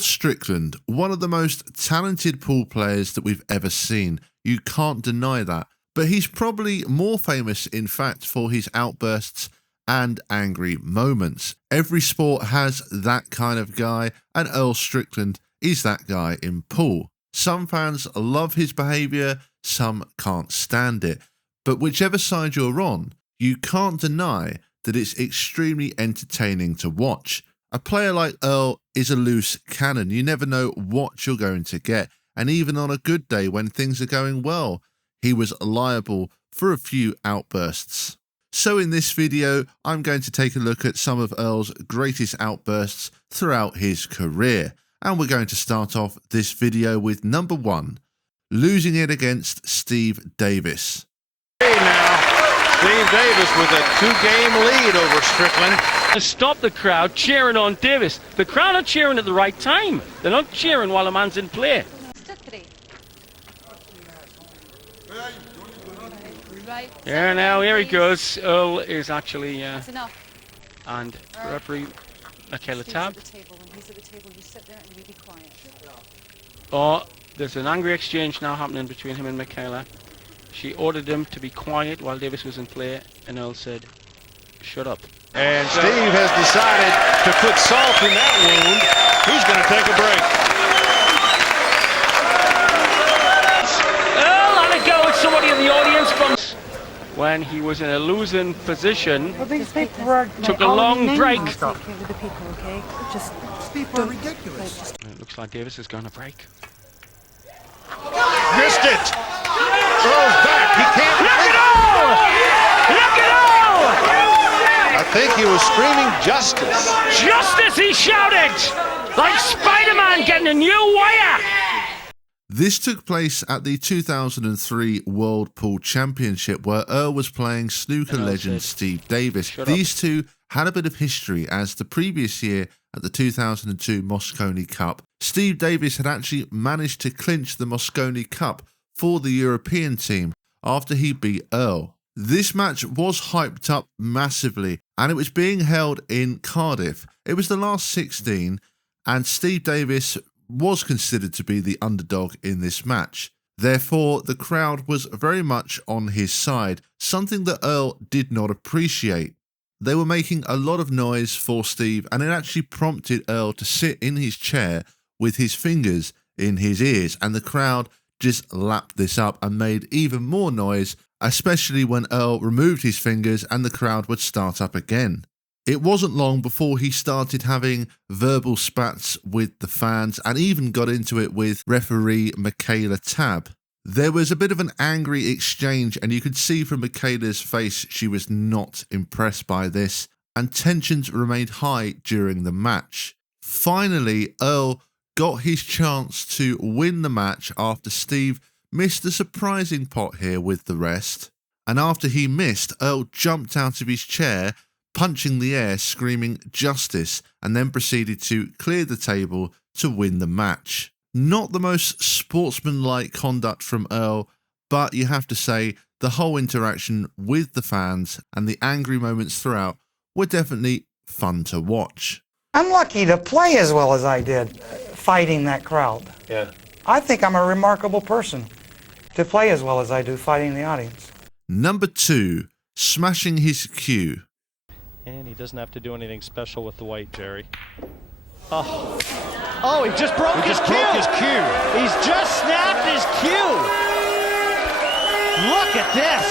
Earl Strickland, one of the most talented pool players that we've ever seen. You can't deny that. But he's probably more famous, in fact, for his outbursts and angry moments. Every sport has that kind of guy, and Earl Strickland is that guy in pool. Some fans love his behaviour, some can't stand it. But whichever side you're on, you can't deny that it's extremely entertaining to watch. A player like Earl is a loose cannon. You never know what you're going to get. And even on a good day when things are going well, he was liable for a few outbursts. So in this video, I'm going to take a look at some of Earl's greatest outbursts throughout his career. And we're going to start off this video with number 1, losing it against Steve Davis. Hey now, Steve Davis with a 2-game lead over Strickland. Stop the crowd cheering on Davis. The crowd are cheering at the right time. They're not cheering while a man's in play. Yeah, now here he goes. Earl is actually, That's enough. and referee Michaela Tabb. Oh, there's an angry exchange now happening between him and Michaela. She ordered him to be quiet while Davis was in play, and Earl said, "Shut up." And Steve has decided to put salt in that wound. He's going to take a break. Earl had a go at somebody in the audience from when he was in a losing position. Well, these people are Took a long break. With the people, okay? Just people are ridiculous. It looks like Davis is going to break. Missed it. Earl's back. He can't. Look at Earl! Look at Earl! I think he was screaming justice. Justice, he shouted! Like Spider-Man getting a new wire! This took place at the 2003 World Pool Championship, where Earl was playing snooker legend Steve Davis. These two had a bit of history, as the previous year at the 2002 Mosconi Cup, Steve Davis had actually managed to clinch the Mosconi Cup for the European team after he beat Earl. This match was hyped up massively, and it was being held in Cardiff. It was the last 16, and Steve Davis was considered to be the underdog in this match. Therefore, the crowd was very much on his side, something that Earl did not appreciate. They were making a lot of noise for Steve, and it actually prompted Earl to sit in his chair with his fingers in his ears, and the crowd just lapped this up and made even more noise, especially when Earl removed his fingers and the crowd would start up again. It wasn't long before he started having verbal spats with the fans and even got into it with referee Michaela Tabb. There was a bit of an angry exchange, and you could see from Michaela's face she was not impressed by this, and tensions remained high during the match. Finally, Earl got his chance to win the match after Steve missed a surprising pot here with the rest. And after he missed, Earl jumped out of his chair, punching the air, screaming justice, and then proceeded to clear the table to win the match. Not the most sportsmanlike conduct from Earl, but you have to say the whole interaction with the fans and the angry moments throughout were definitely fun to watch. I'm lucky to play as well as I did, fighting that crowd. Yeah. I think I'm a remarkable person to play as well as I do fighting the audience. Number 2, smashing his cue. And he doesn't have to do anything special with the white, Jerry. Oh, he just broke his cue. He's just snapped his cue. Look at this.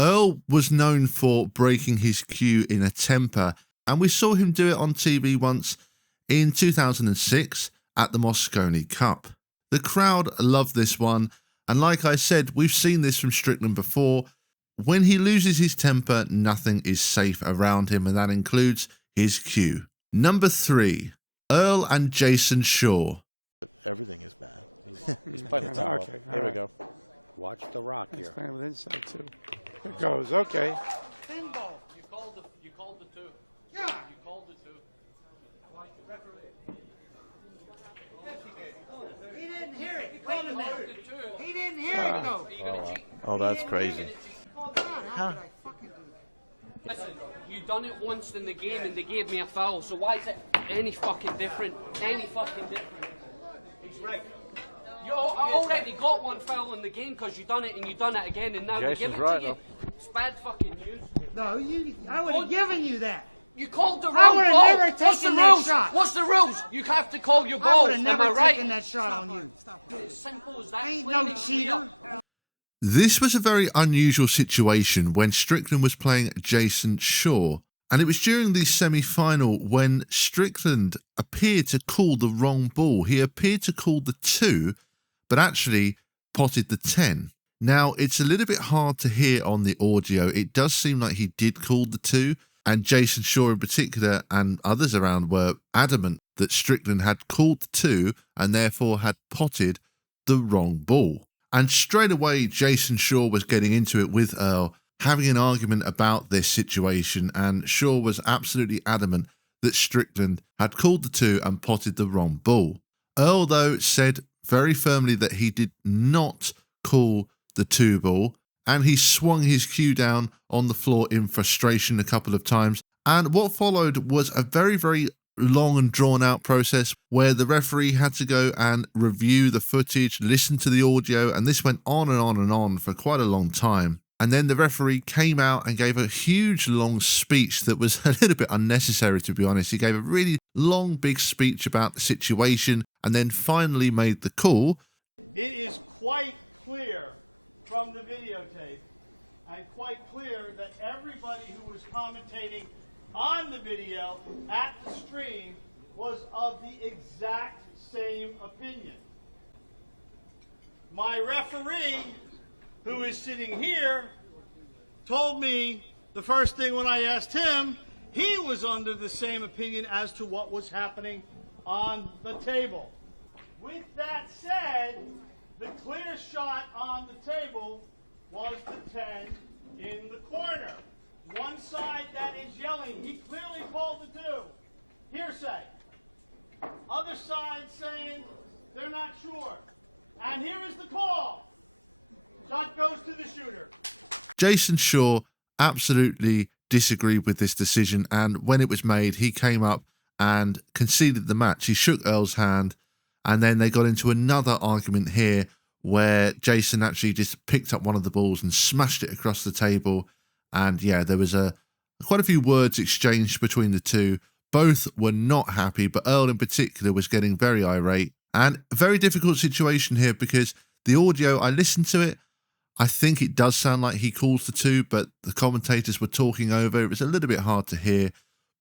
Earl was known for breaking his cue in a temper, and we saw him do it on TV once in 2006 at the Mosconi Cup. The crowd loved this one, and like I said, we've seen this from Strickland before. When he loses his temper, nothing is safe around him, and that includes his cue. Number 3, Earl and Jason Shaw. This was a very unusual situation when Strickland was playing Jason Shaw, and it was during the semi-final when Strickland appeared to call the wrong ball. He appeared to call the 2, but actually potted the 10. Now, it's a little bit hard to hear on the audio. It does seem like he did call the 2, and Jason Shaw in particular and others around were adamant that Strickland had called the 2 and therefore had potted the wrong ball. And straight away, Jason Shaw was getting into it with Earl, having an argument about this situation, and Shaw was absolutely adamant that Strickland had called the 2 and potted the wrong ball. Earl, though, said very firmly that he did not call the 2 ball, and he swung his cue down on the floor in frustration a couple of times. And what followed was a very, very long and drawn out process where the referee had to go and review the footage, listen to the audio, and this went on and on and on for quite a long time. And then the referee came out and gave a huge long speech that was a little bit unnecessary, to be honest. He gave a really long, big speech about the situation and then finally made the call. Jason Shaw absolutely disagreed with this decision, and when it was made, he came up and conceded the match. He shook Earl's hand, and then they got into another argument here where Jason actually just picked up one of the balls and smashed it across the table. And yeah, there was quite a few words exchanged between the two. Both were not happy, but Earl in particular was getting very irate. And a very difficult situation here because the audio, I listened to it, I think it does sound like he calls the 2, but the commentators were talking over. It was a little bit hard to hear,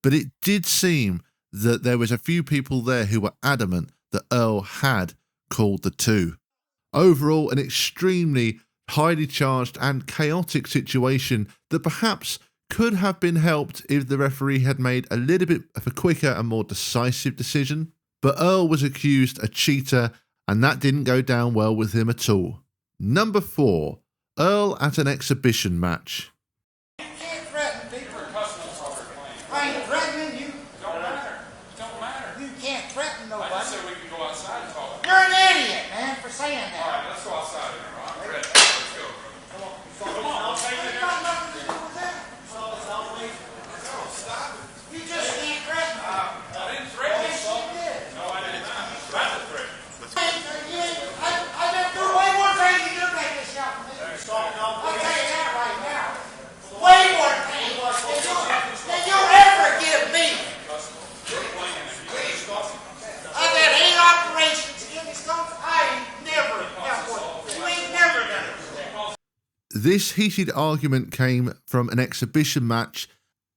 but it did seem that there was a few people there who were adamant that Earl had called the 2. Overall, an extremely highly charged and chaotic situation that perhaps could have been helped if the referee had made a little bit of a quicker and more decisive decision. But Earl was accused a cheater, and that didn't go down well with him at all. Number 4. Earl at an exhibition match. You can't threaten people. I ain't threatening you. Don't matter. Don't matter. You can't threaten nobody. I just said we can go outside and talk. You're an idiot, man, for saying that. All right, let's go outside. I'm ready. Let's go. Come on, I'll take it. It's got nothing to do with that. Stop it. You just can't threaten me. I didn't threaten you. Yes, you did. No, I didn't. That's a threat. I done do way more crazy than you make this out for me. I'll tell you that right now. Way more crazy than you'll ever give me. I've had 8 operations in this country. I ain't never done one. You ain't never done it. This heated argument came from an exhibition match,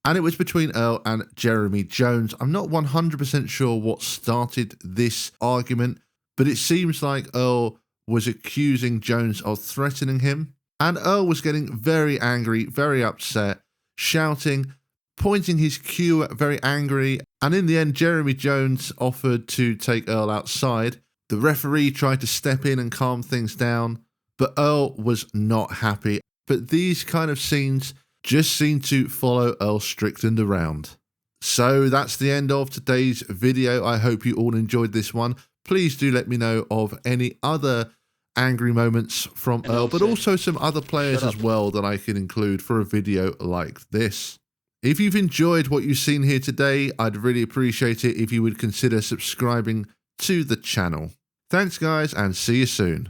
and it was between Earl and Jeremy Jones. I'm not 100% sure what started this argument, but it seems like Earl was accusing Jones of threatening him. And Earl was getting very angry, very upset, shouting, pointing his cue very angry. And in the end, Jeremy Jones offered to take Earl outside. The referee tried to step in and calm things down, but Earl was not happy. But these kind of scenes just seem to follow Earl Strickland around. So that's the end of today's video. I hope you all enjoyed this one. Please do let me know of any other angry moments from Earl, but also some other players as well that I can include for a video like this. If you've enjoyed what you've seen here today, I'd really appreciate it if you would consider subscribing to the channel. Thanks guys, and see you soon.